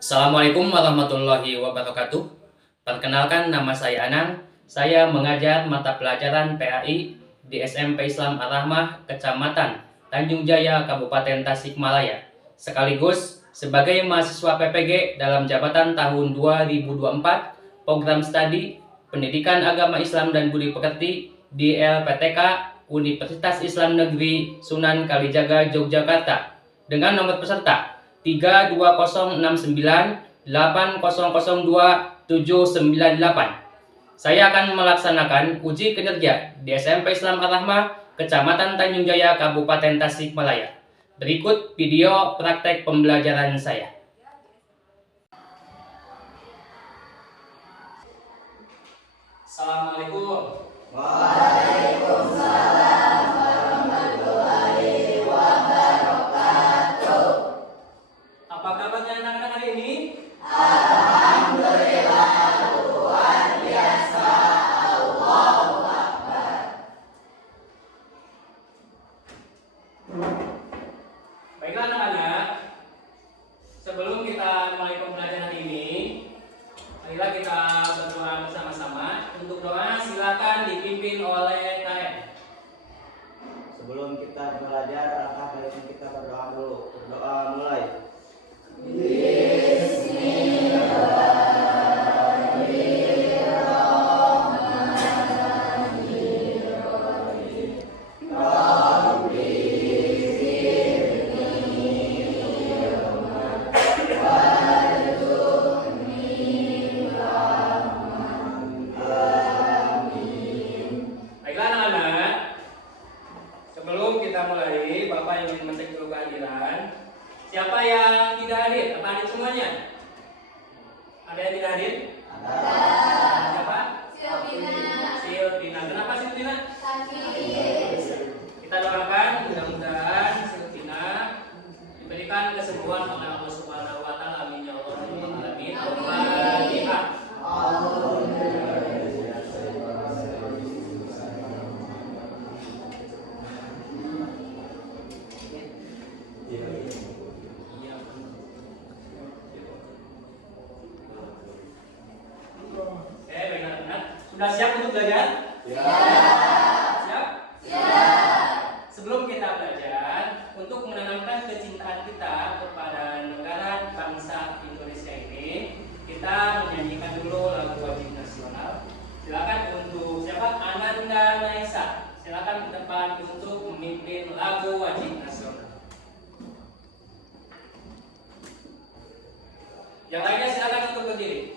Assalamualaikum warahmatullahi wabarakatuh. Perkenalkan, nama saya Anang. Saya mengajar mata pelajaran PAI di SMP Islam Ar-Rahmah, Kecamatan Tanjung Jaya, Kabupaten Tasikmalaya. Sekaligus sebagai mahasiswa PPG dalam jabatan tahun 2024, program studi Pendidikan Agama Islam dan Budi Pekerti di LPTK Universitas Islam Negeri Sunan Kalijaga, Yogyakarta, dengan nomor peserta 32069800278. Saya akan melaksanakan uji kinerja di SMP Islam Ar-Rahmah, Kecamatan Tanjung Jaya, Kabupaten Tasikmalaya. Berikut video praktek pembelajaran saya. Assalamualaikum. Waalaikumsalam warahmatullahi wabarakatuh. Apa kabarnya anak-anak hari ini? Alhamdulillah, luar biasa. Allahu Akbar. Baiklah anak-anak, sebelum kita mulai pembelajaran ini, marilah kita berdoa bersama-sama. Untuk doa silakan dipimpin oleh KM. Sebelum kita belajar, alangkah baiknya kita berdoa dulu. Berdoa mulai. Baiklah anak-anak, sebelum kita mulai, Bapak ingin mencek dulu kehadiran. Siapa yang tidak hadir? Apa hadir semuanya? Ada yang tidak hadir? Siapa? Silvina. Kenapa Silvina? Kita doakan mudah-mudahan Silvina diberikan kesembuhan oleh Allah Subhanahu wa taala. Amin ya Allah. Amin. Al-Fatihah. Oke, baik anak-anak. Sudah siap untuk belajar? Siap? Sebelum kita belajar, untuk menanamkan kecintaan kita kepada negara bangsa Indonesia ini, kita menyanyikan dulu lagu wajib nasional. Silakan untuk siapa? Ananda Naisa. Silakan ke depan untuk memimpin lagu wajib nasional. Yang lainnya silakan untuk berdiri.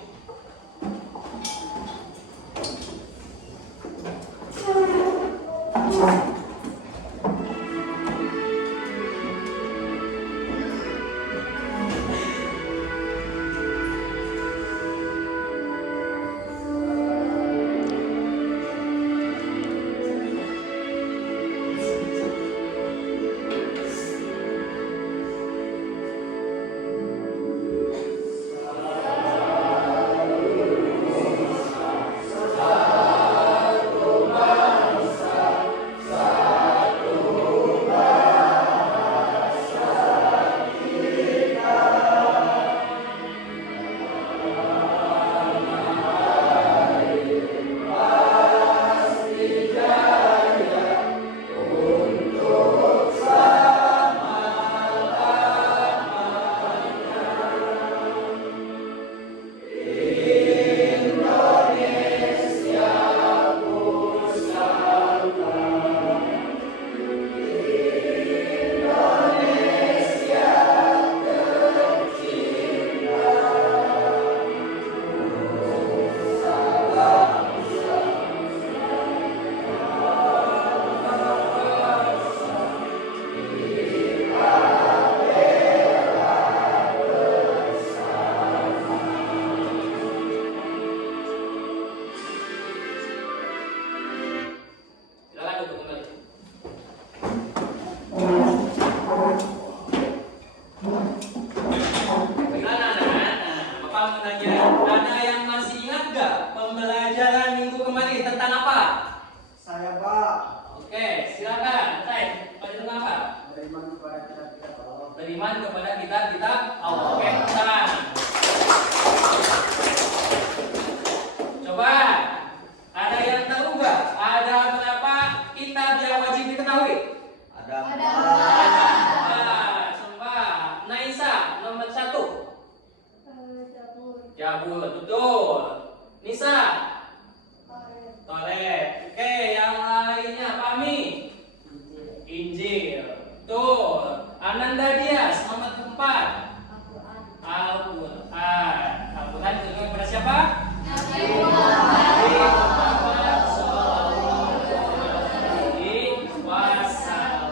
Jabur, betul. Nisa, Toret. Oke, yang lainnya Pami. Injil. Betul. Ananda Dias, nomor 4. Al-Quran. Al-Quran diturunkan kepada siapa? Nabi Muhammad SAW.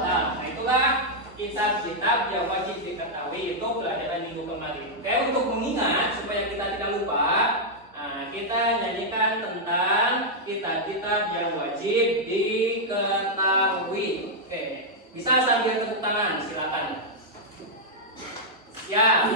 Nah, itulah kitab-kitab yang wajib diketahui itu pelajaran minggu kemarin. Oke, untuk mengingat supaya kita tidak lupa, kita nyanyikan tentang kitab-kitab yang wajib diketahui. Oke, bisa sambil tepuk tangan, silakan. Ya,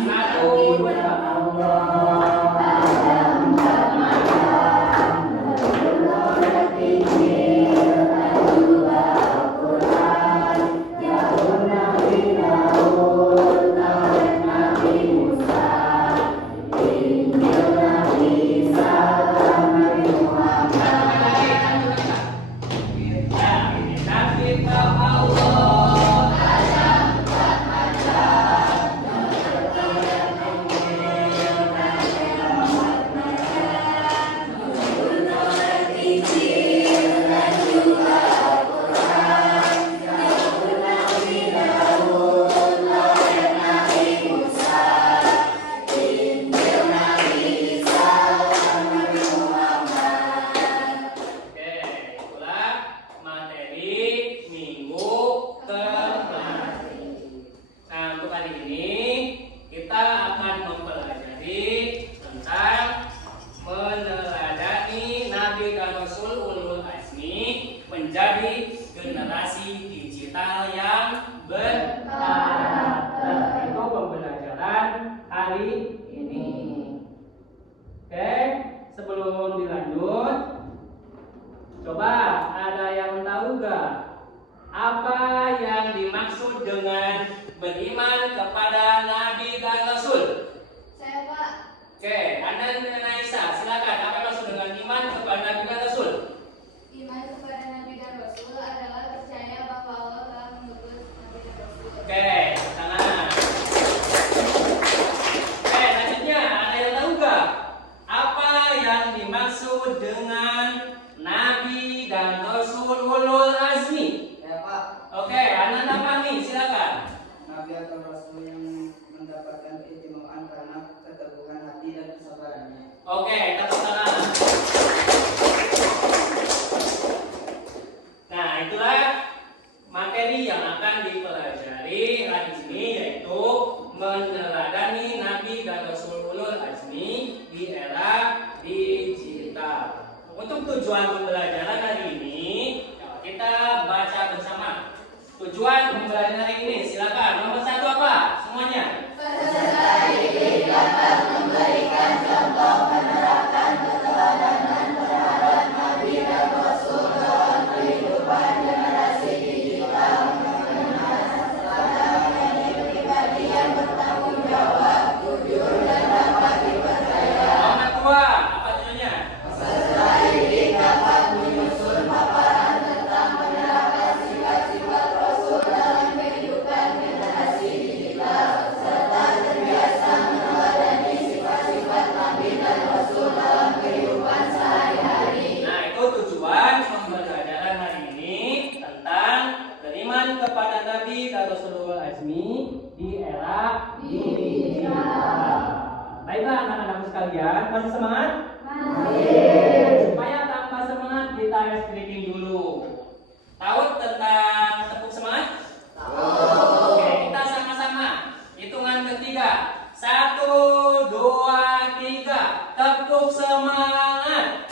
1, 2, 3, tepuk semangat.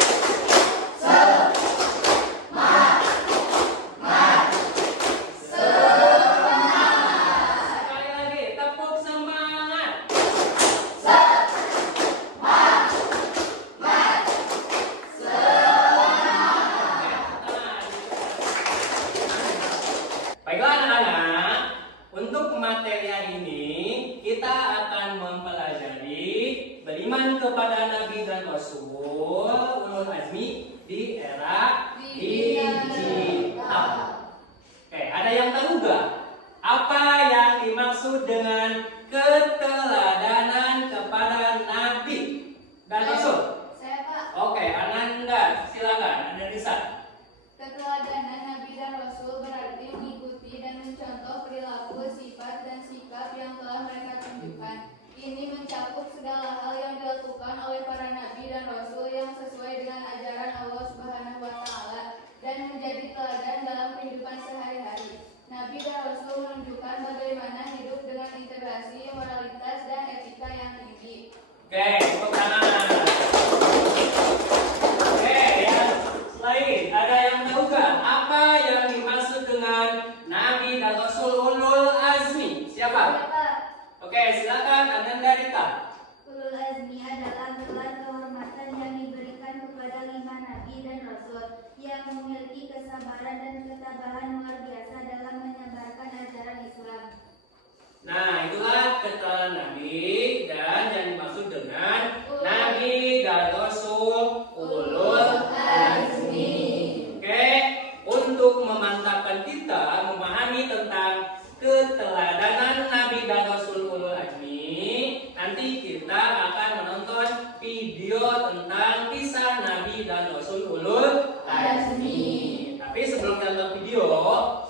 Sekali lagi, tepuk semangat. Baiklah anak-anak, untuk materi hari ini kita akan mempelajari beriman kepada Nabi dan Rasul ulul azmi di era digital. Oke, ada yang tahu gak apa yang dimaksud dengan keteladanan kepada Nabi? segala hal yang dilakukan oleh para nabi dan rasul yang sesuai dengan ajaran Allah Subhanahu wa taala dan menjadi teladan dalam kehidupan sehari-hari. Nabi dan rasul menunjukkan bagaimana hidup dengan integrasi moralitas dan etika yang tinggi. Oke, tepuk tangan. Oke, yang lain ada yang tahu nggak apa yang dimaksud dengan Nabi dan Rasul ulul azmi? Siapa? Oke, silakan Ananda Rita. Ulul azmi adalah gelar kehormatan yang diberikan kepada 5 nabi dan rasul yang memiliki kesabaran dan ketabahan luar biasa dalam menyebarkan ajaran Islam. Nah, itulah keterangan Nabi dan yang dimaksud dengan Nabi dan Rasul ulul azmi. Oke, untuk memantapkan kita memahami tentang keteladanan Nabi dan Rasul ulul azmi, nanti kita akan menonton video tentang kisah Nabi dan Rasul ulul azmi. Tapi sebelum kita nonton video,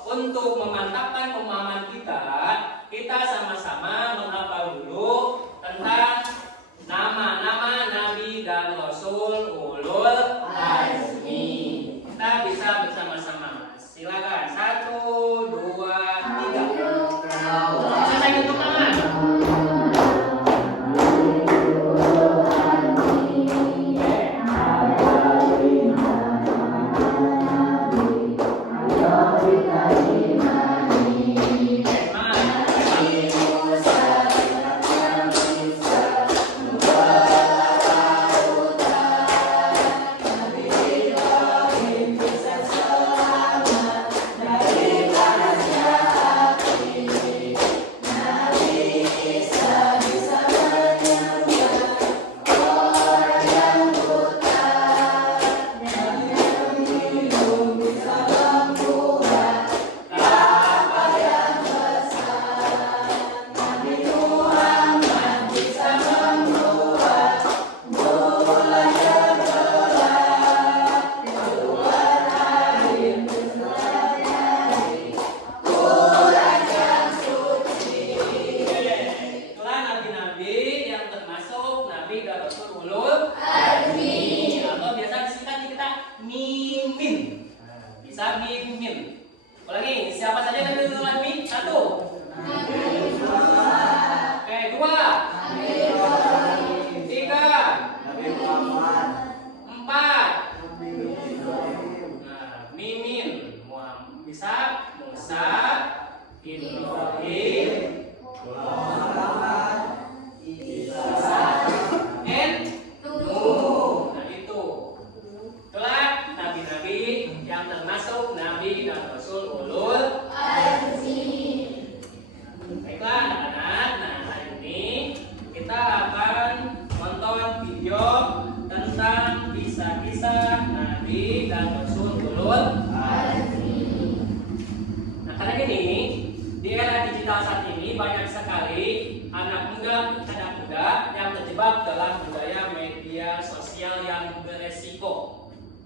untuk memantapkan pemahaman kita sama-sama menghafal dulu tentang nama-nama Nabi dan Rasul ulul azmi. Kita bisa bersama-sama. Silakan 1, 2, 3. Bisa saya tepuk tangan.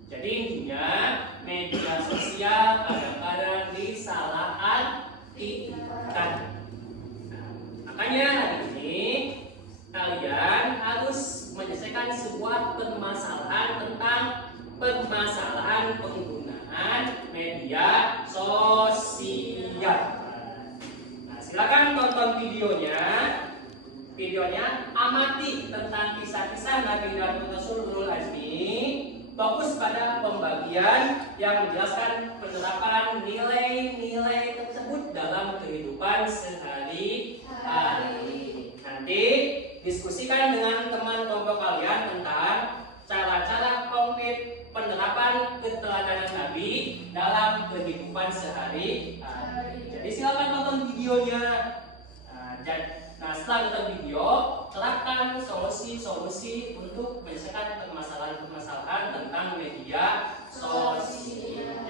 Jadi intinya media sosial kadang-kadang disalahartikan. Makanya hari ini kalian harus menyelesaikan sebuah permasalahan tentang permasalahan penggunaan media sosial. Nah, silakan tonton videonya. Videonya amati tentang kisah-kisah Nabi dan Rasul ulul azmi. Fokus pada pembagian yang menjelaskan penerapan nilai-nilai tersebut dalam kehidupan sehari-hari. Nanti diskusikan dengan teman kelompok kalian tentang cara-cara konkret penerapan keteladanan Nabi dalam kehidupan sehari-hari. Jadi silakan tonton videonya. Nah, setelah nonton video, terapkan solusi-solusi untuk menyelesaikan permasalahan-permasalahan tentang media sosial.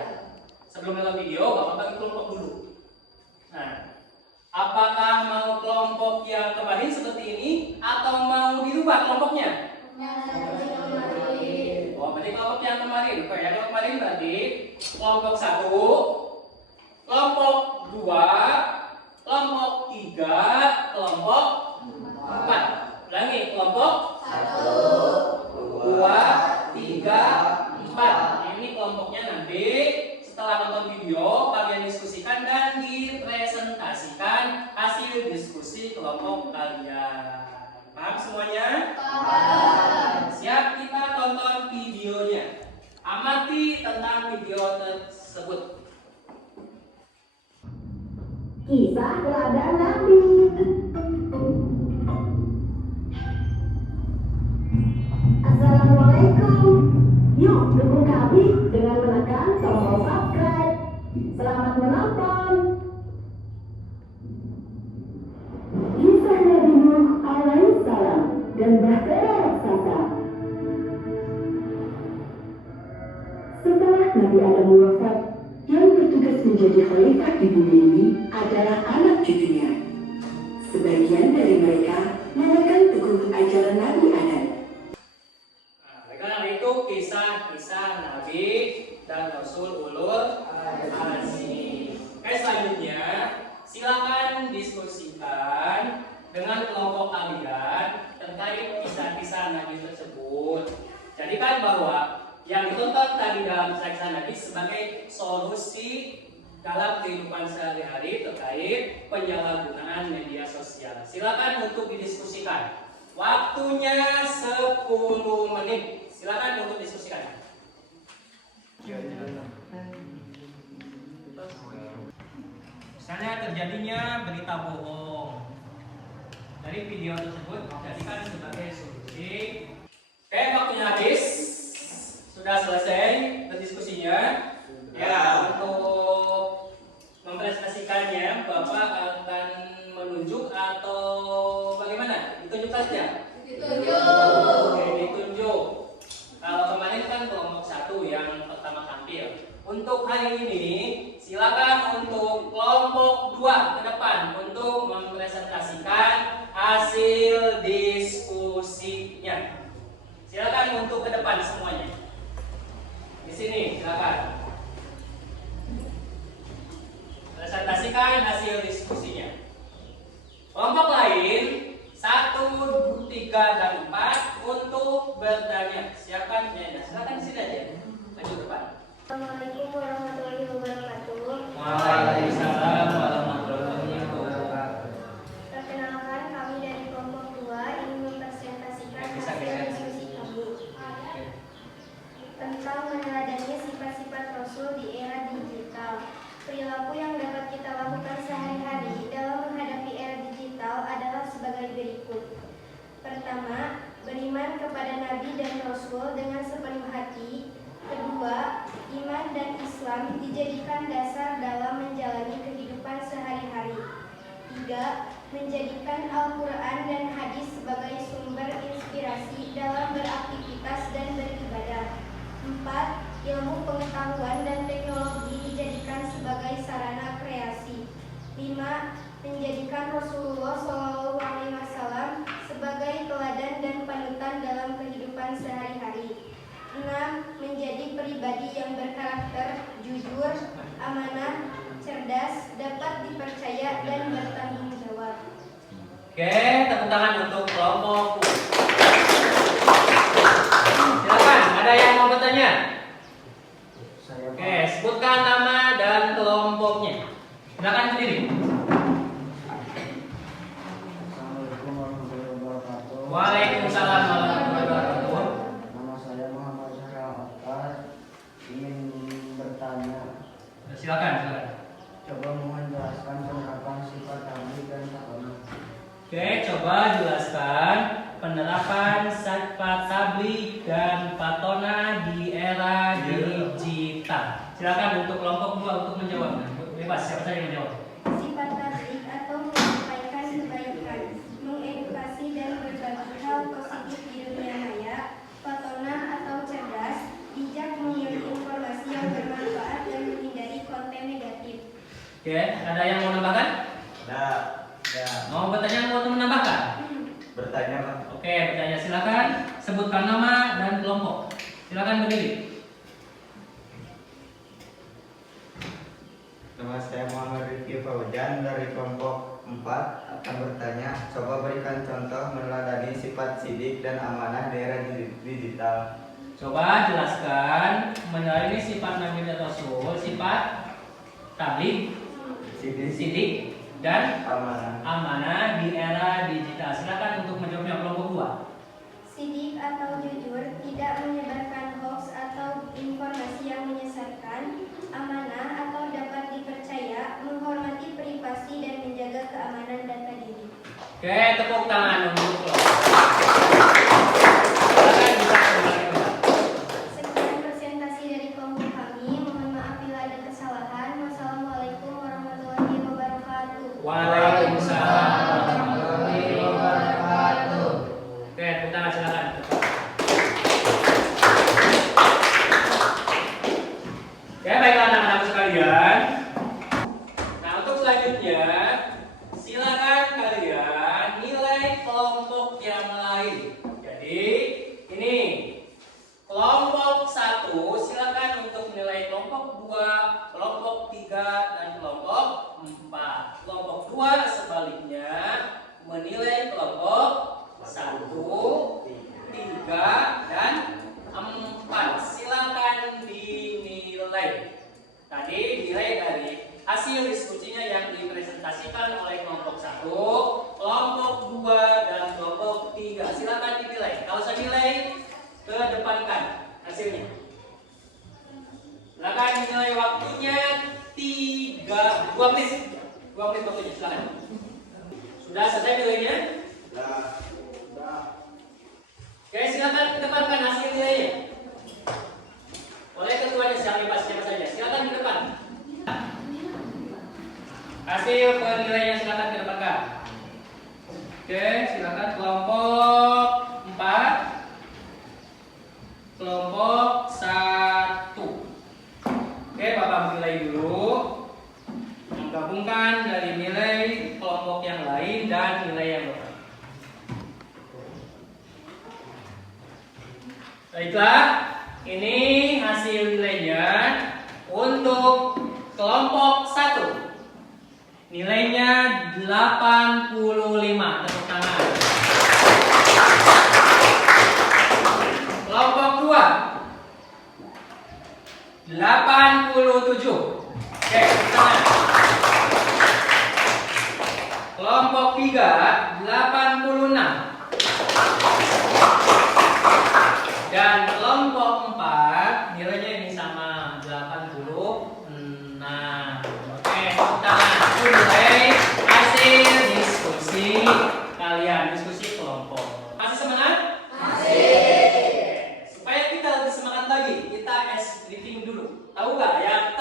Sebelum nonton video, Bapak bagi kelompok dulu. Nah, apakah mau kelompok yang kemarin seperti ini atau mau dirubah kelompoknya? Oh, berarti kelompok yang kemarin. Oke, yang kemarin berarti kelompok 1, kelompok 2, kelompok 3, kelompok 4. Ulangi, kelompok kelompok 2, 3, 4. Ini kelompoknya nanti setelah nonton video kalian diskusikan dan dipresentasikan hasil diskusi kelompok kalian. Paham semuanya? Paham. Siap, kita tonton videonya. Amati tentang video tersebut. Kisah teladan Nabi. Assalamualaikum. Yuk dukung kami dengan menekan tombol subscribe. Selamat menonton. Kisah Nabi Nuh alaihissalam dan bahtera raksasa. Setelah Nabi Adam wafat, yang bertugas menjadi khalifah di bumi ini adalah anak cucunya. Sebagian dari mereka memegang teguh ajaran Nabi Adam. Nah, itu kisah-kisah Nabi dan Rasul ulul azmi. Selanjutnya silakan diskusikan dengan kelompok kalian terkait kisah-kisah Nabi tersebut. Jadikan bahwa yang ditonton tadi dalam kisah Nabi sebagai solusi dalam kehidupan sehari-hari terkait penyalahgunaan media sosial. Silakan untuk didiskusikan. Waktunya 10 menit. Silakan untuk diskusikan. Misalnya terjadinya berita bohong. Dari video tersebut jadikan sebagai solusi. Oke, waktunya habis. Sudah selesai berdiskusinya. Ya, untuk mempresentasikannya, Bapak akan menunjuk atau bagaimana? Ditunjuk saja? Ditunjuk. Oke, ditunjuk. Kalau kemarin kan kelompok 1 yang pertama tampil. Untuk hari ini, silakan untuk kelompok 2 ke depan untuk mempresentasikan hasil diskusinya. Silakan untuk ke depan semuanya. Di sini, silakan. Presentasikan hasil diskusinya. Kelompok lain 1, 3, dan 4 untuk bertanya. Siapkan ya, silakan di sini aja. Maju ke depan. Assalamualaikum warahmatullahi wabarakatuh. Waalaikumsalam warahmatullahi wabarakatuh. Perkenalkan, kami dari kelompok 2 ingin mempresentasikan hasil diskusi kami tentang meneladani sifat-sifat Rasul di era digital. Perilaku yang dapat kita lakukan sehari-hari dalam menghadapi era digital adalah sebagai berikut. Pertama, beriman kepada Nabi dan Rasul dengan sepenuh hati. Kedua, iman dan Islam dijadikan dasar dalam menjalani kehidupan sehari-hari. 3. Menjadikan Al-Quran dan hadis sebagai sumber inspirasi dalam beraktivitas dan beribadah. 4. Ilmu pengetahuan dan teknologi dijadikan sebagai sarana kreasi. 5. Menjadikan Rasulullah SAW sebagai teladan dan panutan dalam kehidupan sehari-hari. 6. Menjadi pribadi yang berkarakter, jujur, amanah, cerdas, dapat dipercaya, dan bertanggung jawab. Oke, tepuk tangan untuk kelompok. Silakan, ada yang mau bertanya? Oke, sebutkan nama dan kelompoknya. Silakan sendiri. Assalamualaikum warahmatullahi wabarakatuh. Waalaikumsalam warahmatullahi wabarakatuh. Nama saya Muhammad Syahral Akhtar. Ingin bertanya, Silakan, silakan. coba mohon jelaskan penerapan sifat tabligh dan fatona. Oke, coba jelaskan penerapan sifat tabligh dan fatona di era digital. Silakan untuk kelompok 2 untuk menjawabnya. Bebas, siapa saja yang menjawab. Sifat tabligh atau menyampaikan kebaikan, mengedukasi dan berbagi hal positif di dunia maya. Fatona atau cerdas, bijak memilih informasi yang bermanfaat dan menghindari konten negatif. Oke, ada yang mau menambahkan? Mau bertanya atau menambahkan? Bertanya Pak. Oke, bertanya silakan. Sebutkan nama dan kelompok. Silakan berdiri. Nama saya Muhammad Rifki Fauzan dari kelompok 4. akan bertanya, coba berikan contoh meneladani sifat sidik dan amanah di era digital. Coba jelaskan meneladani sifat Nabi dan Rasul, sifat tabligh, sidik dan amanah di era digital. Silakan untuk menjawabnya kelompok 2. Sidik atau jujur, tidak menyebarkan hoax atau informasi yang menyesatkan. Amanah atau dapat dipercaya, menghormati privasi dan menjaga keamanan data diri. Oke, tepuk tangan untuk kelompok. Silakan bisa kembali. Sekian presentasi dari kelompok kami. Mohon maaf bila ada kesalahan. Wassalamualaikum warahmatullahi wabarakatuh. Waalaikumsalam warahmatullahi wabarakatuh. Oke, tepuk tangan silakan. Oke, baiklah anak-anak sekalian. Nah, untuk selanjutnya silakan kalian nilai kelompok yang lain. Jadi, ini kelompok 1 silakan untuk menilai kelompok 2, kelompok 3 dan kelompok 4. Kelompok 2 sebaliknya menilai kelompok 1, 3 dan 4. Silakan dinilai. Tadi nilai dari hasil diskusinya yang dipresentasikan oleh kelompok 1, kelompok 2 dan kelompok 3. Silakan dinilai. Kalau saya nilai, kedepankan hasilnya. Silakan dinilai waktunya 2 menit. 2 menit waktunya, silakan. Sudah selesai nilainya? Oke, silakan kedepankan hasil nilainya. Oleh ketuanya siapa saja. Silakan di depan. Hasil penilaiannya silakan kedepankan. Oke, silakan kelompok 4, kelompok 1. Oke, Bapak menilai dulu. Menggabungkan dari nilai kelompok yang lain dan nilai yang Bapak. Baiklah, ini hasil nilainya untuk kelompok 1. Nilainya 85. Tepuk tangan. Kelompok 2 87. Oke, tepuk tangan. Kelompok 3 86. Dan kelompok 4 nilainya ini sama 86. Oke, tepuk tangan. Itu nilai hasil diskusi kalian, diskusi kelompok. Masih semangat? Masih. Supaya kita lebih semangat lagi, kita ice breathing dulu. Tahu nggak ya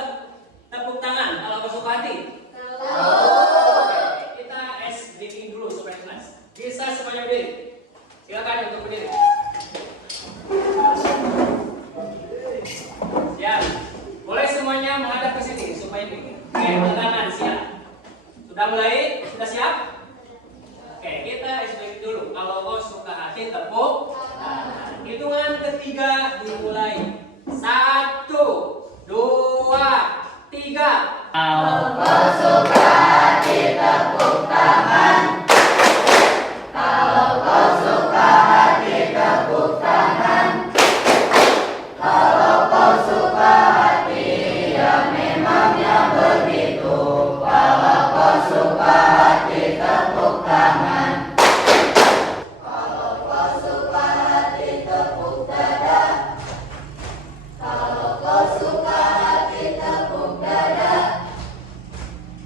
tepuk tangan kalau masuk hati? Tahu. Kita ice breathing dulu supaya jelas. Bisa semuanya berdiri. Silakan untuk berdiri. Siap. Boleh semuanya menghadap ke sini supaya ini. Oke, tangan siap. Sudah mulai? Sudah siap? Oke, kita explain dulu. Kalau kau suka hati tepuk tangan. Hitungan ketiga dimulai. 1, 2, 3. Kalau kau suka hati tepuk tangan. Kalau kau suka hati tepuk tangan. Kalau kau suka hati ya memangnya begitu. Kalau kau suka hati tepuk tangan. Kalau kau suka hati tepuk dada. Kalau kau suka hati tepuk dada.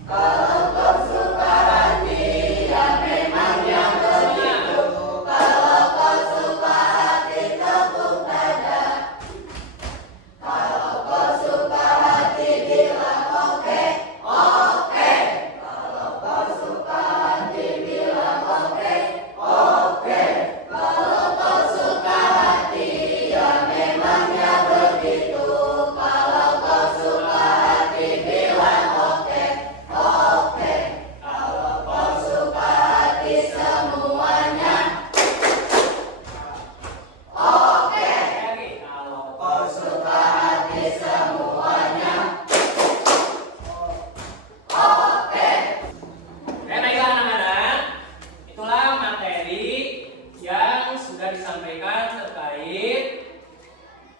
Kalau kau suka hati sudah disampaikan terkait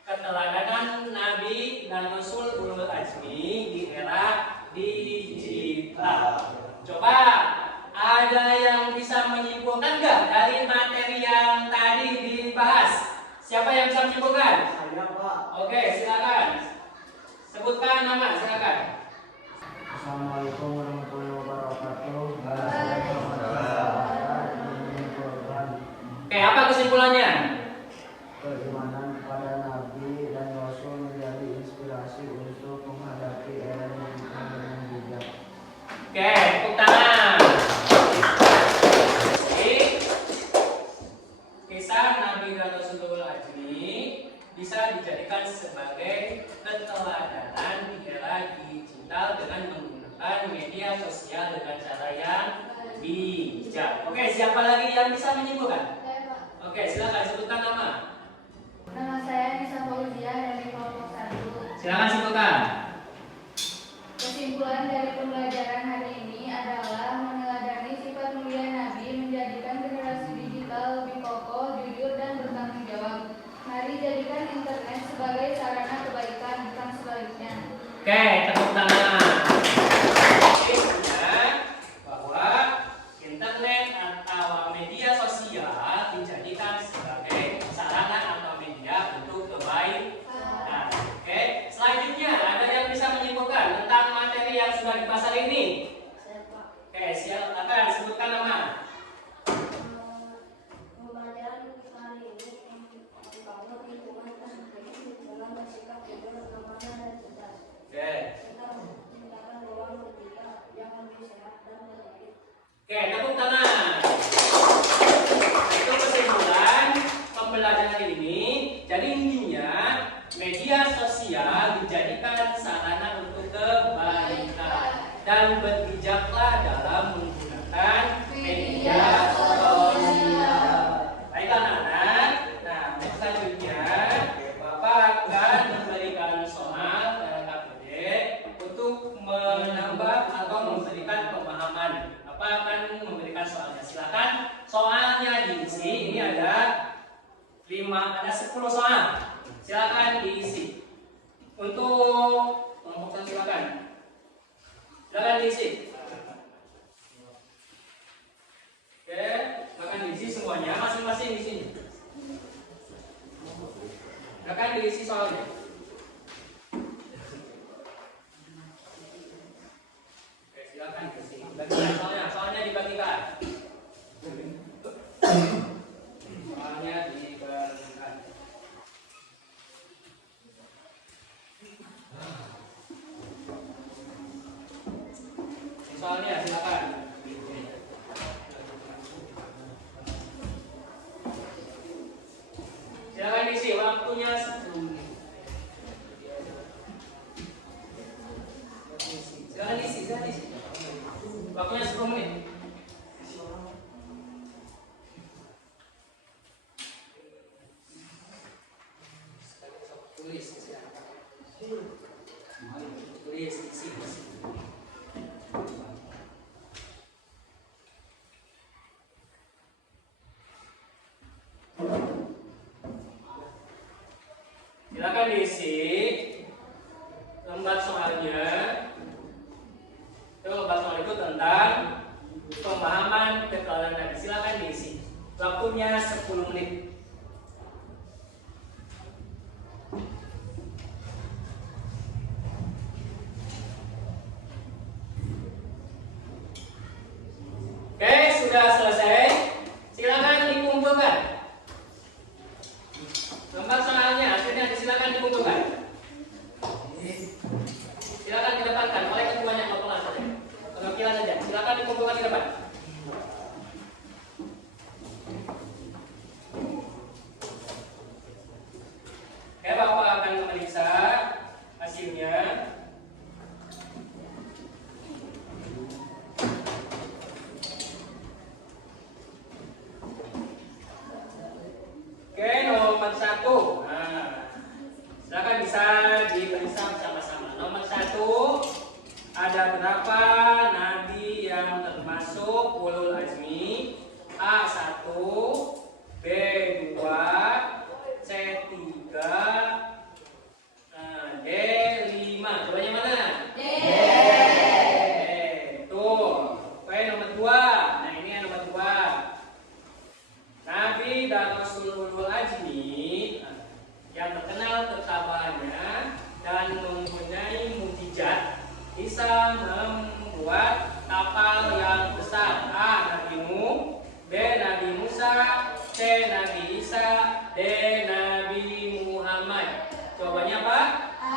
keteladanan Nabi dan Rasul ulul azmi di era digital. Coba ada yang bisa menyimpulkan nggak dari materi yang tadi dibahas? Siapa yang bisa menyimpulkan? Saya Pak. Oke, silakan. Sebutkan nama, silakan. Assalamualaikum warahmatullahi wabarakatuh. Oke, apa kesimpulannya? Keimanan kepada Nabi dan Rasul menjadi inspirasi untuk menghadapi era digital dengan bijak. Oke, tepuk tangan. Jadi, kisah Nabi dan Rasulul Azmi bisa dijadikan sebagai keteladanan di era digital dengan menggunakan media sosial dengan cara yang bijak. Oke, siapa lagi yang bisa menyimpulkan? Saya Pak. Oke, silakan sebutkan nama. Nama saya Nisa Fauzia dari kelompok 1. Silakan sebutkan. Kesimpulan dari pembelajaran hari ini adalah meneladani sifat mulia Nabi menjadikan generasi digital lebih kokoh, jujur, dan bertanggung jawab. Mari jadikan internet sebagai sarana kebaikan, bukan sebaliknya. Oke, tepuk tangan. Intinya bahwa internet atau media sosial dijadikan sebagai sarana atau media untuk kebaikan. Oke, selanjutnya ada yang bisa menyimpulkan tentang materi yang sudah dibahas hari ini? Oke, silakan sebutkan nama. Pembelajaran kali ini membangun lingkungan terbaik dalam bersikap jujur, amanah, dan cerdas. Oke. Kita menciptakan ruang berpikir yang lebih sehat dan berbaik. Oke, tepuk tangan. Itu kesimpulan pembelajaran ini. Jadi intinya media sosial dijadikan sarana untuk kebaikan dan berbijaklah dalam menggunakan media sosial. Baiklah anak-anak. Nah, selanjutnya Bapak akan memberikan soal dalam KPD untuk menambah atau memberikan pemahaman. Bapak akan memberikan soalnya. Silakan soalnya diisi. Ini ada 10 soal. Silakan diisi. Untuk kelompok 1 silakan. Silakan diisi. Oke, silakan diisi semuanya masing-masing di sini. Silakan diisi soalnya. Oke, silakan diisi. Bagikan soalnya, soalnya dibagikan. Soalnya dibagikan. Soalnya silakan. Silakan diisi, waktunya 10 menit. Silakan diisi, silakan diisi. Waktunya 10 menit. Tulis, silakan. Tulis, isi. Silakan diisi lembar soalnya. Itu lembar soal itu tentang pemahaman keteladanan Nabi. Silakan diisi. Waktunya 10 menit. Oke, sudah selesai. Silakan dikumpulkan. Nurul Azmi yang terkenal ketabahannya dan mempunyai mukjizat bisa membuat kapal yang besar. A. Nabi Nuh, B. Nabi Musa, C. Nabi Isa, D. Nabi Muhammad. Jawabannya apa? A.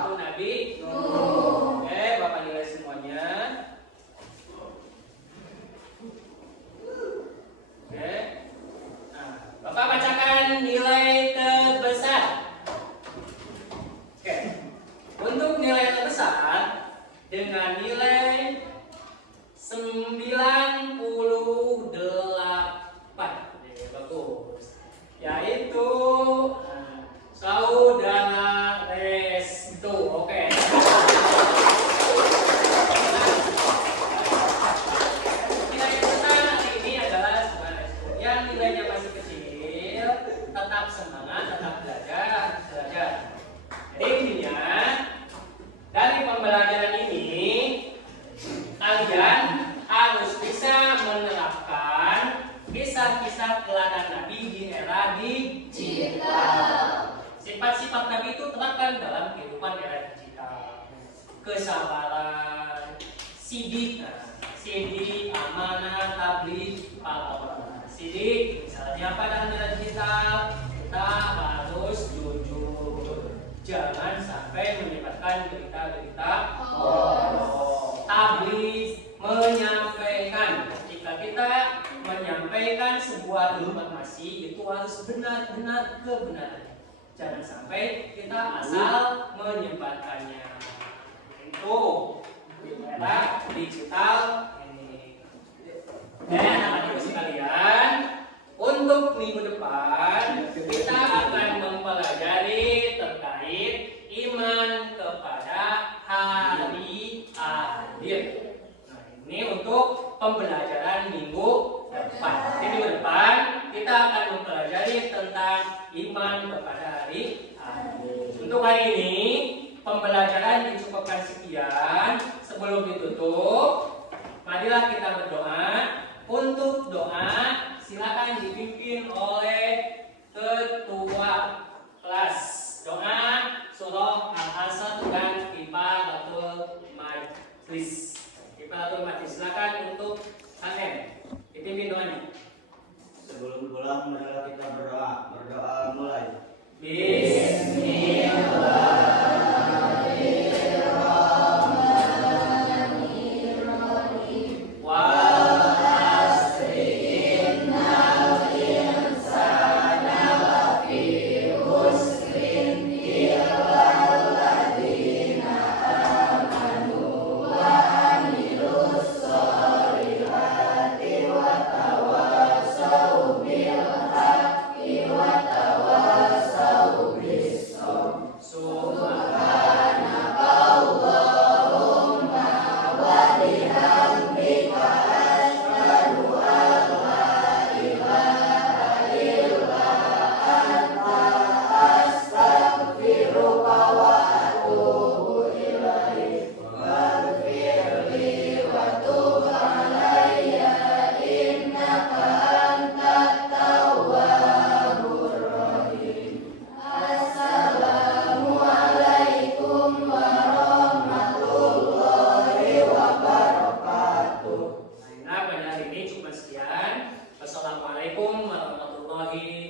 Itu Nabi Nuh. Oke, Bapak nilai semuanya. Oke. Nah, Bapak bacakan nilai terbesar. Oke. Untuk nilai terbesar dengan nilai 98. Bagus. Yaitu saudara Restu. Oke. Nilai terbesar hari ini adalah saudara Restu. Yang nilainya masih kecil, tetap semangat, tetap belajar. Jadi intinya dari pembelajaran ini kalian harus bisa menerapkan kisah-kisah teladan Nabi di era digital. Sifat-sifat Nabi itu terapkan dalam kehidupan era digital. Kesabaran, sidik, amanah, tabligh, pahala. Sidik, misalnya apa dalam era digital? Kita harus jujur. Jangan sampai menyebarkan berita-berita bohong. Tabligh, menyampaikan. Ketika kita menyampaikan sebuah informasi itu harus benar-benar kebenaran. Jangan sampai kita asal menyebarkannya. Itu era digital ini. Anak-anak sekalian, untuk minggu depan kita akan mempelajari terkait iman kepada hari akhir. Nah, ini untuk pembelajaran minggu depan. Jadi minggu depan kita akan mempelajari tentang iman kepada hari akhir. Untuk hari ini pembelajaran dicukupkan sekian. Sebelum ditutup, marilah kita berdoa. Untuk doa silakan dipimpin oleh ketua kelas. Doa surah Al-Asr dan Kifaratul Majlis. Kifaratul Majlis silakan untuk HM. Dipimpin doanya. Sebelum pulang marilah kita berdoa. Berdoa mulai. Bismillahirrahmanirrahim. Wal asri innal insana lafi khusrin illa alladziina amanu wa amilus sholihati wa tawassaw bil haqqi wa tawassaw bis sabr. Subhanaka Allahumma wa bihamdika asyhadu an la ilaha illa anta astaghfiruka wa atubu ilaik. Waghfirli wa tub alayya innaka antat tawwabur rahim. Assalamualaikum warahmatullahi wabarakatuh. Nah, pada hari ini cuma sekian. Wassalamualaikum warahmatullahi